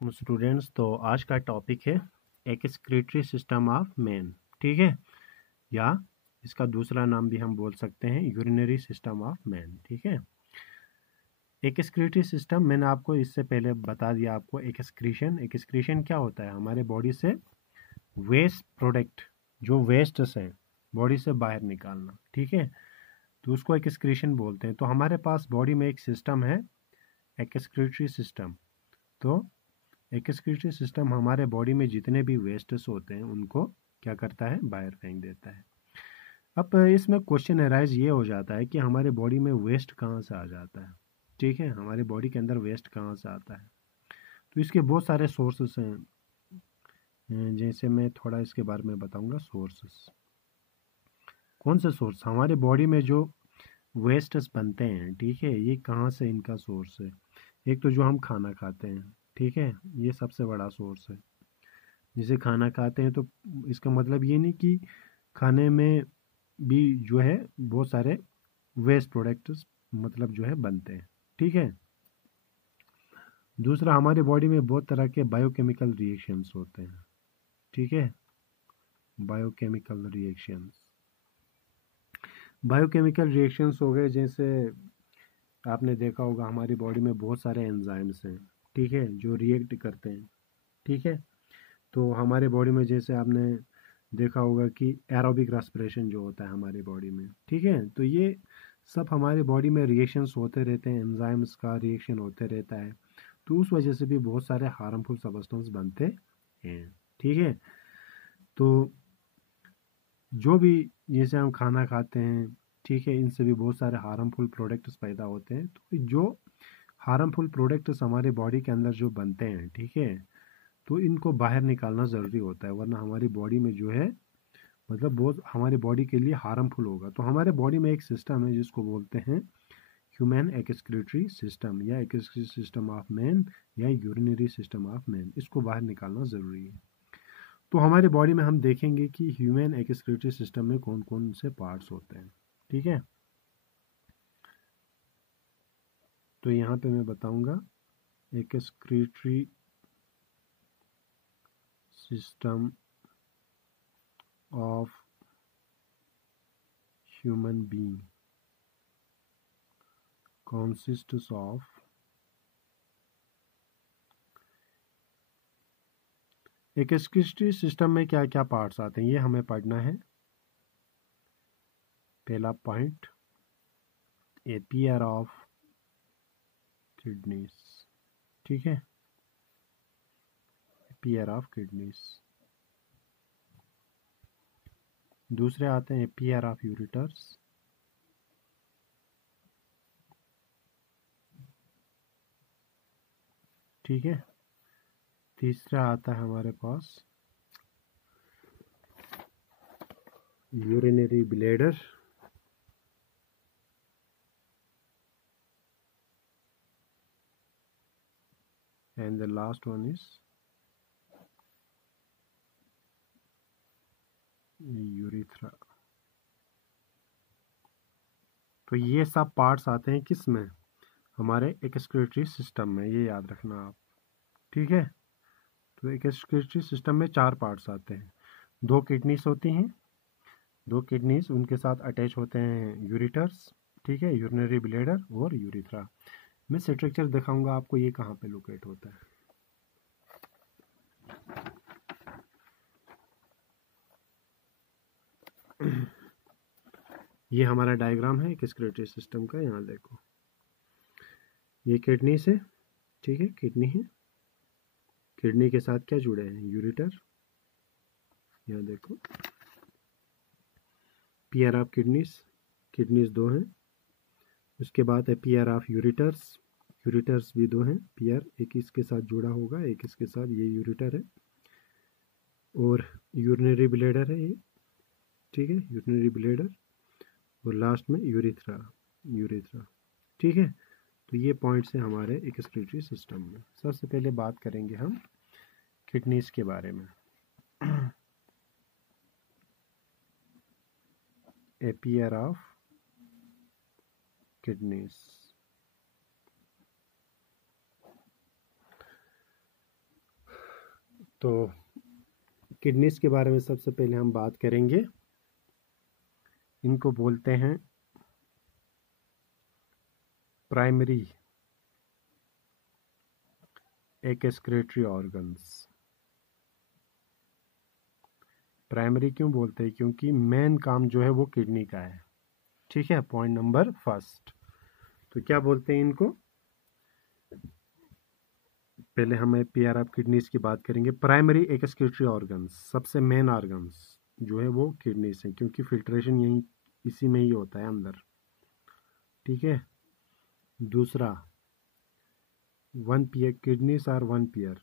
Students, तो आज का टॉपिक है एक्सक्रीटरी सिस्टम ऑफ मैन। ठीक है, या इसका दूसरा नाम भी हम बोल सकते हैं यूरिनरी सिस्टम ऑफ मैन। ठीक है, एक्सक्रीटरी सिस्टम मैंने आपको इससे पहले बता दिया। आपको एक्सक्रीशन क्या होता है? हमारे बॉडी से वेस्ट प्रोडक्ट, जो वेस्ट है बॉडी से बाहर निकालना। ठीक है, तो उसको एक्सक्रीशन बोलते हैं। तो हमारे पास बॉडी में एक सिस्टम है एक्सक्रीटरी सिस्टम। तो एक्सक्रीटरी सिस्टम हमारे बॉडी में जितने भी वेस्ट्स होते हैं उनको क्या करता है? बाहर फेंक देता है। अब इसमें क्वेश्चन अराइज ये हो जाता है कि हमारे बॉडी में वेस्ट कहाँ से आ जाता है। ठीक है, हमारे बॉडी के अंदर वेस्ट कहाँ से आता है? तो इसके बहुत सारे सोर्सेस हैं, जैसे मैं थोड़ा इसके बारे में बताऊंगा। सोर्सेस कौन से सोर्स हमारे बॉडी में जो वेस्ट्स बनते हैं, ठीक है, ये कहाँ से इनका सोर्स है? एक तो जो हम खाना खाते हैं, ठीक है, ये सबसे बड़ा सोर्स है। जैसे खाना खाते हैं तो इसका मतलब ये नहीं कि खाने में भी जो है बहुत सारे वेस्ट प्रोडक्ट्स मतलब जो है बनते हैं। ठीक है, दूसरा हमारी बॉडी में बहुत तरह के बायोकेमिकल रिएक्शंस होते हैं। ठीक है, बायोकेमिकल रिएक्शंस हो गए, जैसे आपने देखा होगा हमारी बॉडी में बहुत सारे एंजाइम्स हैं, ठीक है, जो रिएक्ट करते हैं। ठीक है, तो हमारे बॉडी में जैसे आपने देखा होगा कि एरोबिक रेस्पिरेशन जो होता है हमारी बॉडी में, ठीक है, तो ये सब हमारे बॉडी में रिएक्शंस होते रहते हैं, एंजाइम्स का रिएक्शन होते रहता है। तो उस वजह से भी बहुत सारे हार्मफुल सब्सटेंस बनते हैं। ठीक है, तो जो भी जैसे हम खाना खाते हैं, ठीक है, इनसे भी बहुत सारे हार्मफुल प्रोडक्ट्स पैदा होते हैं। तो जो हार्मफुल प्रोडक्ट्स हमारे बॉडी के अंदर जो बनते हैं, ठीक है, तो इनको बाहर निकालना ज़रूरी होता है, वरना हमारी बॉडी में जो है मतलब बहुत हमारे बॉडी के लिए हार्मफुल होगा। तो हमारे बॉडी में एक सिस्टम है जिसको बोलते हैं ह्यूमन एक्सक्रीटरी सिस्टम, या एक्सक्रीटरी सिस्टम ऑफ मैन, या यूरिनरी सिस्टम ऑफ मैन। इसको बाहर निकालना ज़रूरी है। तो हमारे बॉडी में हम देखेंगे कि ह्यूमन एक्सक्रीटरी सिस्टम में कौन कौन से पार्ट्स होते हैं। ठीक है, तो यहाँ पे मैं बताऊंगा excretory system of human being consists of excretory system में क्या क्या पार्ट्स आते हैं ये हमें पढ़ना है। पहला point, a pair of kidneys. ठीक है, पेयर ऑफ किडनीज। दूसरे आते हैं पेयर ऑफ यूरिटर्स। ठीक है, तीसरा आता है हमारे पास urinary bladder. And the last one is urethra. तो ये सब पार्ट्स आते हैं किस में? हमारे एक्सक्रीटरी सिस्टम में, ये याद रखना आप। ठीक है, तो एक्सक्रीटरी सिस्टम में 4 पार्ट्स आते हैं। 2 किडनीज होती हैं, 2 किडनीज, उनके साथ अटैच होते हैं यूरिटर्स, ठीक है, यूरिनरी ब्लैडर और यूरिथ्रा। मैं स्ट्रक्चर दिखाऊंगा आपको ये कहाँ पे लोकेट होता है। ये हमारा डायग्राम है एक्सक्रीटरी सिस्टम का। यहाँ देखो, ये किडनी से, ठीक है, किडनी है, किडनी के साथ क्या जुड़े हैं? यूरिटर। यहाँ देखो, पेयर ऑफ किडनीज, किडनीज 2 हैं। उसके बाद है पेयर ऑफ यूरिटर्स, यूरिटर्स भी 2 हैं पेयर, एक इसके साथ जुड़ा होगा, एक इसके साथ, ये यूरिटर है। और यूरिनरी ब्लैडर है ये, ठीक है, यूरिनरी ब्लैडर। और लास्ट में यूरिथ्रा, यूरिथ्रा। ठीक है, तो ये पॉइंट्स हैं हमारे एक्सक्रीटरी सिस्टम में। सबसे पहले बात करेंगे हम किडनीज के बारे में। A pair of kidneys. तो किडनीज के बारे में सबसे पहले हम बात करेंगे। इनको बोलते हैं प्राइमरी एक्सक्रीटरी ऑर्गन्स। प्राइमरी क्यों बोलते हैं? क्योंकि मेन काम जो है वो किडनी का है। ठीक है, पॉइंट नंबर फर्स्ट। तो क्या बोलते हैं इनको? पहले हमें पेयर ऑफ किडनीज की बात करेंगे। प्राइमरी एक्सक्रीटरी ऑर्गन्स, सबसे मेन ऑर्गन्स जो है वो किडनीज हैं, क्योंकि फिल्ट्रेशन यहीं इसी में ही होता है अंदर। ठीक है। दूसरा, one pair kidneys are one pair.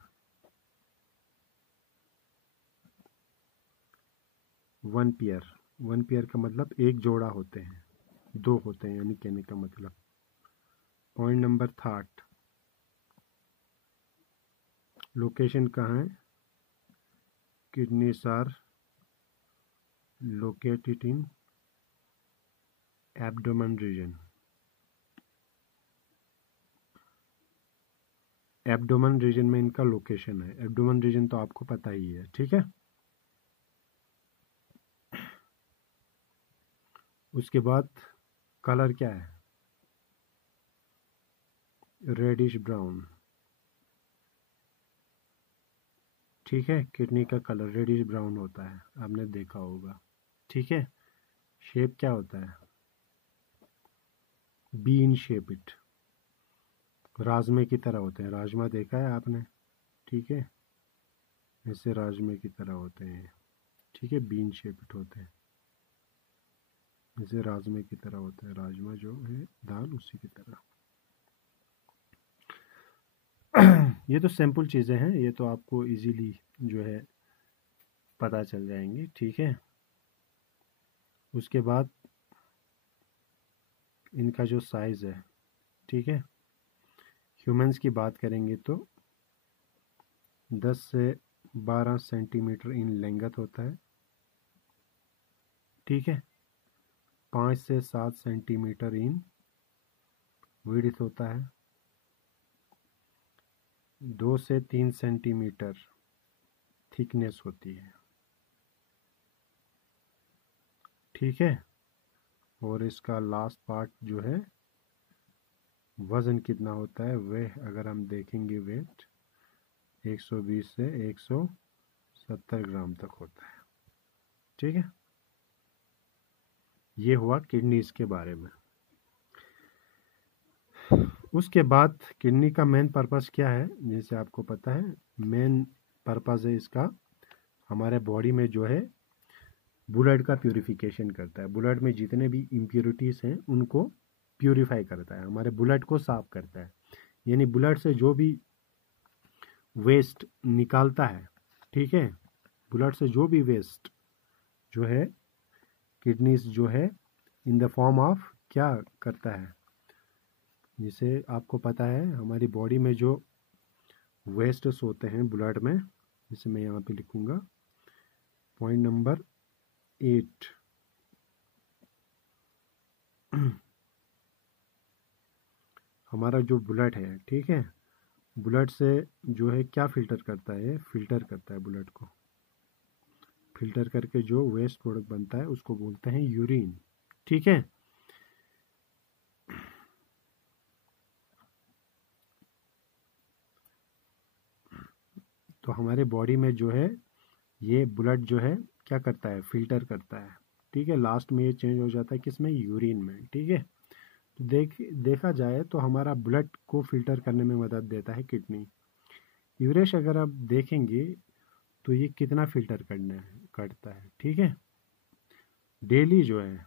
One pair का मतलब एक जोड़ा होते हैं, दो होते हैं, यानी कहने का मतलब। पॉइंट नंबर थर्ड, लोकेशन कहाँ है? Kidneys are located in abdomen region. Abdomen region में इनका लोकेशन है। एब्डोमेन रीजन तो आपको पता ही है। ठीक है। उसके बाद कलर क्या है? Reddish brown. ठीक है, किडनी का कलर रेडिश ब्राउन होता है, आपने देखा होगा। ठीक है। शेप क्या होता है? बी इन शेप इट, राजमे की तरह होते हैं। राजमा देखा है आपने? ठीक है, ऐसे राजमे की तरह होते हैं। ठीक है, बीन शेप इट होते हैं, जैसे राजमे की तरह होता है। राजमा जो है दाल, उसी की तरह। ये तो सिंपल चीज़ें हैं, ये तो आपको इजीली जो है पता चल जाएंगी। ठीक है। उसके बाद इनका जो साइज़ है, ठीक है, ह्यूमंस की बात करेंगे तो 10 से 12 सेंटीमीटर इन लेंथ होता है। ठीक है। 5 से 7 सेंटीमीटर इन विड्थ होता है। 2 से 3 सेंटीमीटर थिकनेस होती है। ठीक है। और इसका लास्ट पार्ट जो है, वज़न कितना होता है, वह अगर हम देखेंगे वेट 120 से 170 ग्राम तक होता है। ठीक है। ये हुआ किडनीज के बारे में। उसके बाद किडनी का मेन पर्पस क्या है? जैसे आपको पता है, मेन पर्पस है इसका हमारे बॉडी में जो है ब्लड का प्यूरिफिकेशन करता है। ब्लड में जितने भी इम्प्योरिटीज़ हैं उनको प्यूरिफाई करता है, हमारे ब्लड को साफ करता है। यानी ब्लड से जो भी वेस्ट निकालता है, ठीक है, ब्लड से जो भी वेस्ट जो है, किडनीज जो है इन द फॉर्म ऑफ क्या करता है? जिसे आपको पता है हमारी बॉडी में जो वेस्ट्स होते हैं ब्लड में, जिसे मैं यहाँ पे लिखूँगा पॉइंट नंबर 8। हमारा जो ब्लड है, ठीक है, ब्लड से जो है क्या फिल्टर करता है? फिल्टर करता है ब्लड को। फिल्टर करके जो वेस्ट प्रोडक्ट बनता है उसको बोलते हैं यूरिन। ठीक है। तो हमारे बॉडी में जो है ये ब्लड जो है क्या करता है? फिल्टर करता है। ठीक है। लास्ट में ये चेंज हो जाता है किसमें? यूरिन में। ठीक है। तो देखा जाए तो हमारा ब्लड को फिल्टर करने में मदद देता है किडनी। यूरेश अगर आप देखेंगे तो ये कितना फिल्टर करता है? ठीक है। डेली जो है,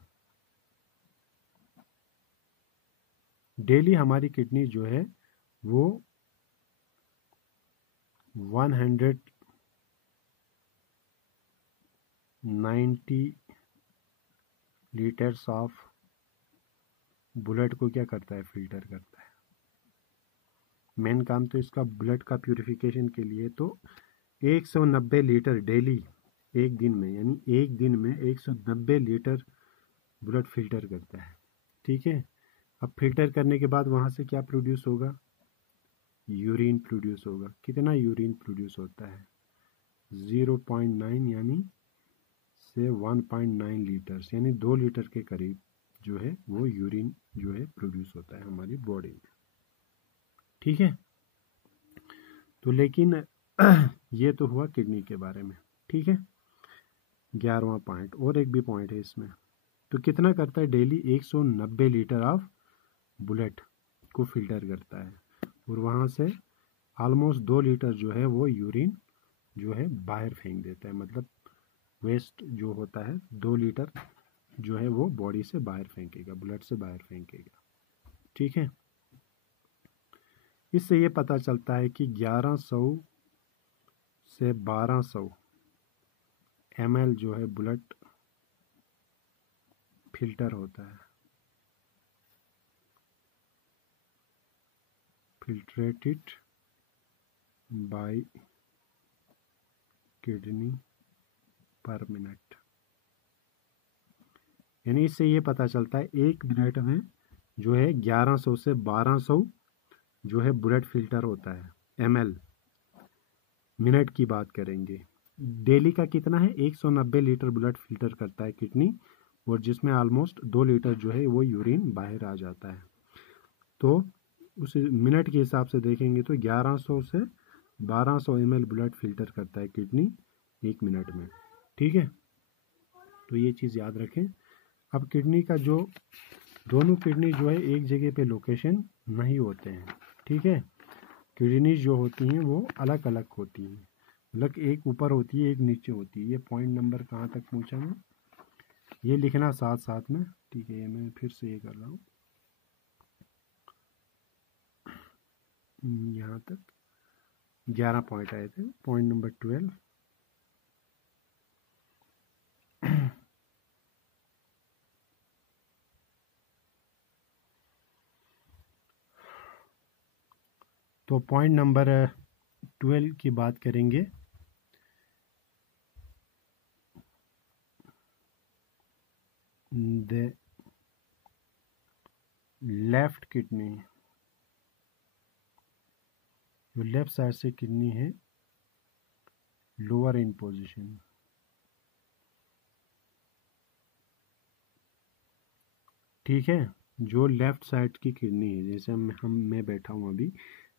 डेली हमारी किडनी जो है वो 190 लीटर्स ऑफ ब्लड को क्या करता है? फिल्टर करता है। मेन काम तो इसका ब्लड का प्यूरिफिकेशन के लिए। तो 190 लीटर डेली एक दिन में, यानी एक दिन में 190 लीटर ब्लड फिल्टर करता है। ठीक है। अब फिल्टर करने के बाद वहाँ से क्या प्रोड्यूस होगा? यूरिन प्रोड्यूस होगा। कितना यूरिन प्रोड्यूस होता है? 0.9 यानी से 1.9 लीटर्स यानी 2 लीटर के करीब जो है वो यूरिन जो है प्रोड्यूस होता है हमारी बॉडी में। ठीक है, तो लेकिन ये तो हुआ किडनी के बारे में। ठीक है, 11वां पॉइंट, और एक भी पॉइंट है इसमें। तो कितना करता है डेली? 190 लीटर ऑफ बुलेट को फिल्टर करता है, और वहाँ से ऑलमोस्ट 2 लीटर जो है वो यूरिन जो है बाहर फेंक देता है। मतलब वेस्ट जो होता है 2 लीटर जो है वो बॉडी से बाहर फेंकेगा, ब्लड से बाहर फेंकेगा। ठीक है, इससे ये पता चलता है कि 1100 से 1200 ml जो है ब्लड फिल्टर होता है, फिल्ट्रेटेड बाय किडनी पर मिनट। यानी इससे ये पता चलता है 1 मिनट में जो है 1100 से 1200 जो है ब्लड फिल्टर होता है। ml मिनट की बात करेंगे। डेली का कितना है? 190 लीटर ब्लड फिल्टर करता है किडनी, और जिसमें ऑलमोस्ट 2 लीटर जो है वो यूरिन बाहर आ जाता है। तो उस मिनट के हिसाब से देखेंगे तो 1100 से 1200 ml ब्लड फिल्टर करता है किडनी 1 मिनट में। ठीक है, तो ये चीज़ याद रखें। अब किडनी का जो दोनों किडनी जो है एक जगह पे लोकेशन नहीं होते हैं। ठीक है, किडनी जो होती हैं वो अलग अलग होती हैं, मतलब एक ऊपर होती है एक नीचे होती है। ये पॉइंट नंबर कहाँ तक पूछा मैं, ये लिखना साथ साथ में। ठीक है, ये मैं फिर से ये कर रहा हूँ, यहाँ तक 11 पॉइंट आए थे। पॉइंट नंबर 12, तो पॉइंट नंबर 12 की बात करेंगे। द लेफ्ट किडनी, जो लेफ्ट साइड से किडनी है, लोअर इन पोजीशन। ठीक है, जो लेफ्ट साइड की किडनी है, जैसे मैं बैठा हूँ अभी,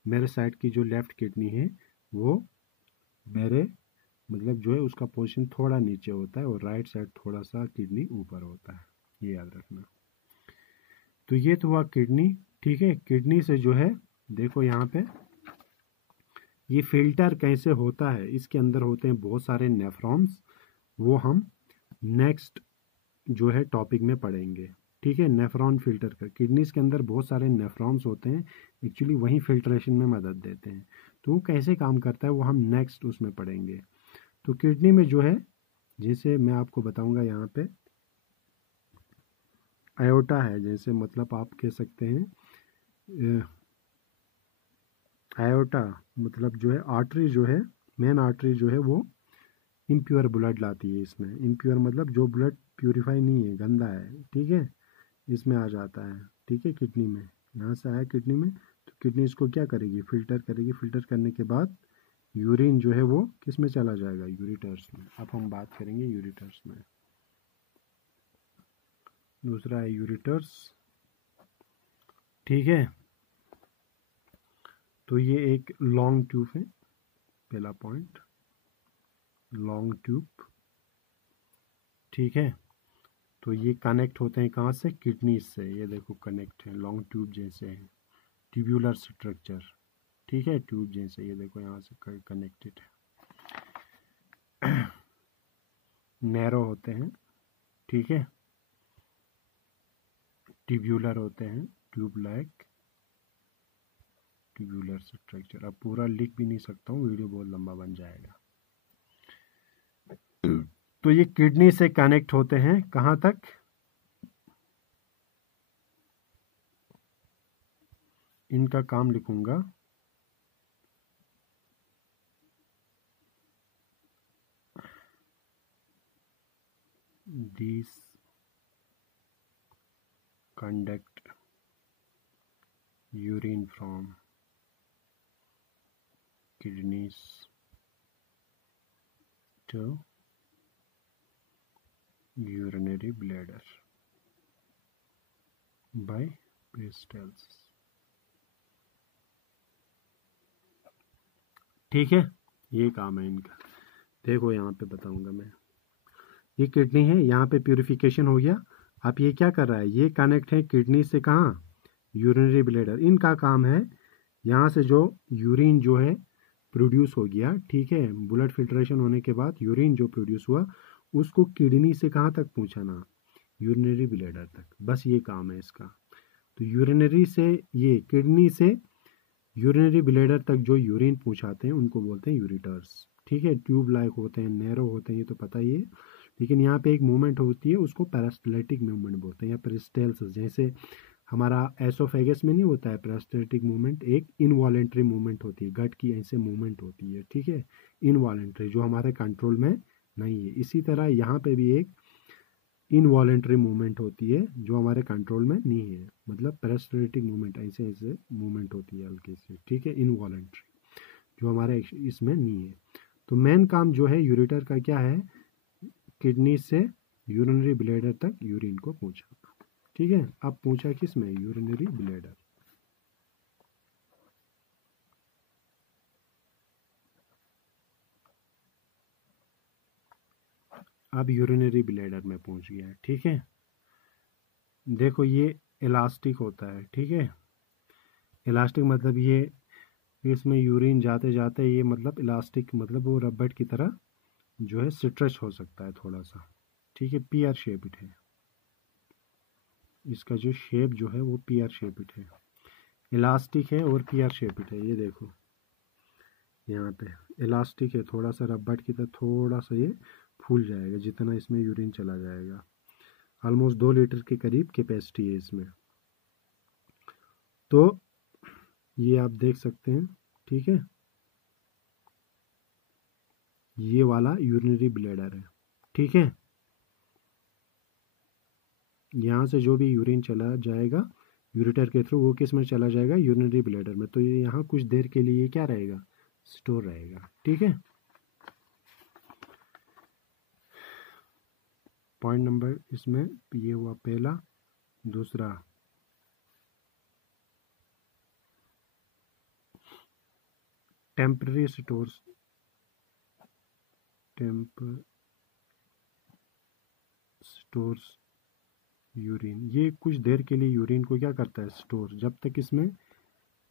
मेरे साइड की जो लेफ्ट किडनी है वो मेरे मतलब जो है उसका पोजीशन थोड़ा नीचे होता है, और राइट साइड थोड़ा सा किडनी ऊपर होता है, ये याद रखना। तो ये तो हुआ किडनी। ठीक है, किडनी से जो है देखो यहाँ पे ये फिल्टर कैसे होता है, इसके अंदर होते हैं बहुत सारे नेफ्रॉन्स, वो हम नेक्स्ट जो है टॉपिक में पढ़ेंगे। ठीक है, नेफ्रॉन फिल्टर कर, किडनीज के अंदर बहुत सारे नेफ्रॉन्स होते हैं, एक्चुअली वही फिल्ट्रेशन में मदद देते हैं। तो वो कैसे काम करता है वो हम नेक्स्ट उसमें पढ़ेंगे। तो किडनी में जो है, जैसे मैं आपको बताऊंगा यहाँ पे आयोटा है, जैसे मतलब आप कह सकते हैं आयोटा मतलब जो है आर्टरी जो है, मेन आर्टरी जो है वो इम्प्योर ब्लड लाती है इसमें। इम्प्योर मतलब जो ब्लड प्यूरिफाई नहीं है, गंदा है। ठीक है, इसमें आ जाता है। ठीक है, किडनी में, यहाँ से आया किडनी में, तो किडनी इसको क्या करेगी? फिल्टर करेगी। फिल्टर करने के बाद यूरिन जो है वो किस में चला जाएगा? यूरिटर्स में। अब हम बात करेंगे यूरिटर्स में। दूसरा है यूरिटर्स। ठीक है, तो ये एक लॉन्ग ट्यूब है, पहला पॉइंट, लॉन्ग ट्यूब। ठीक है, तो ये कनेक्ट होते हैं कहाँ से? किडनी से। ये देखो कनेक्ट है, लॉन्ग ट्यूब जैसे है, ट्यूब्यूलर स्ट्रक्चर। ठीक है, ट्यूब जैसे, ये देखो यहाँ से कनेक्टेड है। नैरो होते हैं। ठीक है, ट्यूब्यूलर होते हैं, ट्यूब लाइक ट्यूब्यूलर स्ट्रक्चर। अब पूरा लिख भी नहीं सकता हूँ, वीडियो बहुत लंबा बन जाएगा। तो ये किडनी से कनेक्ट होते हैं कहाँ तक? इनका काम लिखूंगा, these conduct urine from kidneys to urinary bladder by pastels. ठीक है, ये काम है इनका। देखो यहाँ पे बताऊंगा मैं, ये किडनी है, यहाँ पे प्यूरिफिकेशन हो गया। अब ये क्या कर रहा है, ये कनेक्ट है किडनी से कहाँ, यूरिनरी ब्लैडर। इनका काम है यहाँ से जो यूरिन जो है प्रोड्यूस हो गया, ठीक है, ब्लड फिल्ट्रेशन होने के बाद यूरिन जो प्रोड्यूस हुआ उसको किडनी से कहाँ तक पहुँचाना, यूरिनरी ब्लैडर तक। बस ये काम है इसका। तो यूरिनरी से, ये किडनी से यूरिनरी ब्लैडर तक जो यूरिन पहुँचाते हैं उनको बोलते हैं यूरिटर्स। ठीक है, ट्यूब लाइक होते हैं, नैरो होते हैं, ये तो पता ही है। लेकिन यहाँ पे एक मूवमेंट होती है, उसको पेरिस्टल्टिक मूवमेंट बोलते हैं या पेरिस्टल्स। जैसे हमारा एसोफेगस में नहीं होता है पेरिस्टल्टिक मूवमेंट, एक इनवॉलेंट्री मूवमेंट होती है, गट की ऐसे मूवमेंट होती है, ठीक है, इनवॉलेंट्री, जो हमारे कंट्रोल में नहीं है। इसी तरह यहाँ पे भी एक इनवॉलेंट्री मूवमेंट होती है जो हमारे कंट्रोल में नहीं है, मतलब पेरिस्टल्टिक मूवमेंट ऐसे ऐसे मूवमेंट होती है हल्के से, ठीक है, इनवॉलेंट्री, जो हमारे इसमें नहीं है। तो मेन काम जो है यूरेटर का क्या है, किडनी से यूरिनरी ब्लैडर तक यूरिन को पहुंचाना। ठीक है, अब पूछा किस में, यूरिनरी ब्लैडर। अब यूरिनरी ब्लैडर में पहुंच गया है। ठीक है, देखो ये इलास्टिक होता है, ठीक है, इलास्टिक मतलब ये इसमें यूरिन जाते जाते ये मतलब इलास्टिक मतलब वो रबड़ की तरह जो है स्ट्रेच हो सकता है थोड़ा सा। ठीक है, पी आर शेपिड है, इसका जो शेप जो है वो पी आर शेपिड है, इलास्टिक है और पी आर शेपिड है। ये देखो यहाँ पे इलास्टिक है, थोड़ा सा रबड़ की तरह थोड़ा सा ये फूल जाएगा जितना इसमें यूरिन चला जाएगा। ऑलमोस्ट 2 लीटर के करीब कैपेसिटी है इसमें। तो ये आप देख सकते हैं, ठीक है, ये वाला यूरिनरी ब्लैडर है। ठीक है, यहाँ से जो भी यूरिन चला जाएगा यूरेटर के थ्रू, वो किस में चला जाएगा, यूरिनरी ब्लैडर में। तो ये यहाँ कुछ देर के लिए क्या रहेगा, स्टोर रहेगा। ठीक है, पॉइंट नंबर इसमें ये हुआ पहला। दूसरा, टेम्पररी स्टोर्स, स्टोर्स यूरिन, ये कुछ देर के लिए यूरिन को क्या करता है, स्टोर, जब तक इसमें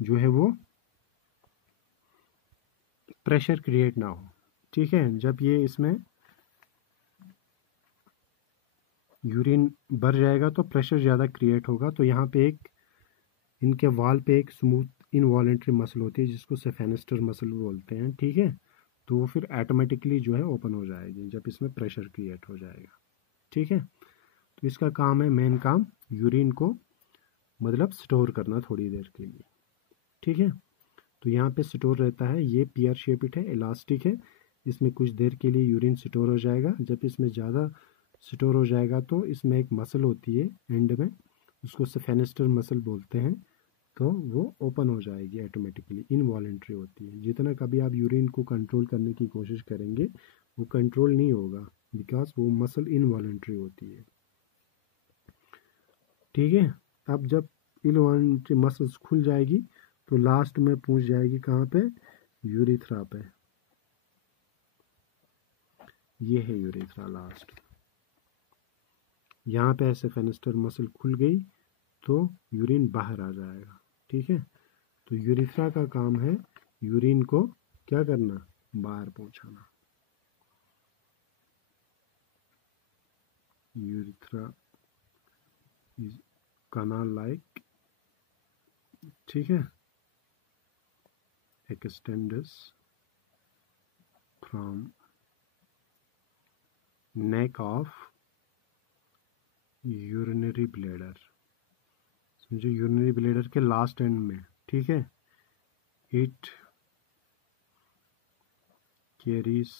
जो है वो प्रेशर क्रिएट ना हो। ठीक है, जब ये इसमें यूरिन भर जाएगा तो प्रेशर ज़्यादा क्रिएट होगा, तो यहाँ पे एक इनके वाल पे एक स्मूथ इनवॉलेंट्री मसल होती है जिसको सेफेनेस्टर मसल बोलते हैं। ठीक है, तो वो फिर ऑटोमेटिकली जो है ओपन हो जाएगी जब इसमें प्रेशर क्रिएट हो जाएगा। ठीक है, तो इसका काम है, मेन काम यूरिन को मतलब स्टोर करना थोड़ी देर के लिए। ठीक है, तो यहाँ पे स्टोर रहता है, ये पी आर शेपिड है, इलास्टिक है, इसमें कुछ देर के लिए यूरिन स्टोर हो जाएगा। जब इसमें ज़्यादा स्टोर हो जाएगा तो इसमें एक मसल होती है एंड में, उसको सेफेनेस्टर मसल बोलते हैं, तो वो ओपन हो जाएगी ऑटोमेटिकली, इनवॉलेंट्री होती है। जितना कभी आप यूरिन को कंट्रोल करने की कोशिश करेंगे वो कंट्रोल नहीं होगा, बिकॉज वो मसल इनवॉलेंट्री होती है। ठीक है, अब जब इनवॉलेंट्री मसल्स खुल जाएगी तो लास्ट में पहुंच जाएगी कहाँ पे, यूरिथ्रा पे। ये है यूरिथ्रा लास्ट, यहाँ पे ऐसे फेनेस्टर मसल खुल गई तो यूरिन बाहर आ जाएगा। ठीक है, तो यूरिथ्रा का काम है यूरिन को क्या करना, बाहर पहुंचाना। यूरिथ्रा इज canal like, ठीक है, extends from neck of urinary bladder, समझो यूरिनरी ब्लैडर के लास्ट एंड में। ठीक है, it carries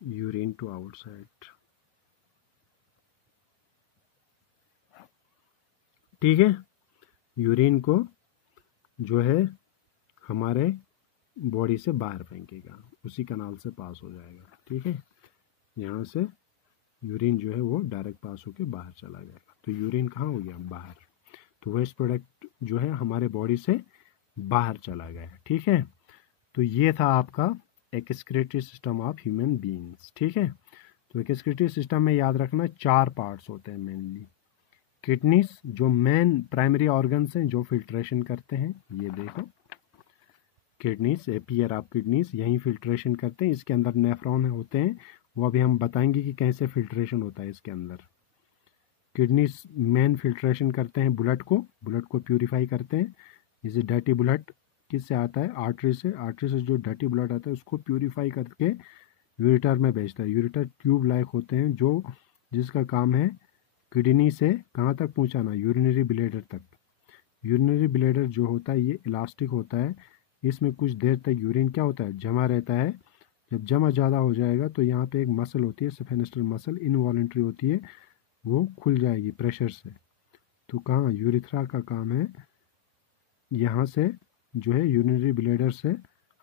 urine to outside. ठीक है, यूरिन को जो है हमारे बॉडी से बाहर फेंकेगा, उसी कनाल से पास हो जाएगा। ठीक है, यहाँ से यूरिन जो है वो डायरेक्ट पास होके बाहर चला जाएगा। तो यूरिन कहाँ हो गया, बाहर। तो वेस्ट प्रोडक्ट जो है हमारे बॉडी से बाहर चला गया। ठीक है, तो ये था आपका excretory system of human beings. ठीक है, तो एक्सक्रीटरी सिस्टम में याद रखना 4 पार्ट्स होते हैं मेनली। किडनीज जो मेन प्राइमरी ऑर्गन्स हैं जो फिल्ट्रेशन करते हैं, ये देखो किडनीज, एपियर ऑफ किडनीज यही फिल्ट्रेशन करते हैं। इसके अंदर नेफ्रॉन होते हैं, वो अभी हम बताएंगे कि कैसे फिल्ट्रेशन होता है इसके अंदर। किडनीज मेन फिल्ट्रेशन करते हैं ब्लड को प्यूरिफाई करते हैं। जैसे डर्टी ब्लड किससे आता है, आर्टरी से। आर्टरी से जो डर्टी ब्लड आता है उसको प्यूरिफाई करके यूरेटर में भेजता है। यूरेटर ट्यूब लाइक होते हैं जो जिसका काम है किडनी से कहाँ तक पहुँचाना, यूरिनरी ब्लैडर तक। यूरिनरी ब्लैडर जो होता है ये इलास्टिक होता है, इसमें कुछ देर तक यूरिन क्या होता है, जमा रहता है। जब जमा ज़्यादा हो जाएगा तो यहाँ पे एक मसल होती है फेनेस्ट्रल मसल, इनवॉलेंट्री होती है, वो खुल जाएगी प्रेशर से। तो कहाँ, यूरिथ्रा का काम है यहाँ से जो है यूरिनरी ब्लैडर से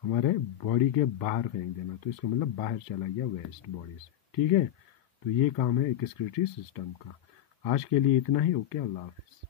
हमारे बॉडी के बाहर फेंक देना। तो इसका मतलब बाहर चला गया वेस्ट बॉडी से। ठीक है, तो ये काम है एक्सक्रीटरी सिस्टम का। आज के लिए इतना ही। ओके, अल्लाह हाफिज़।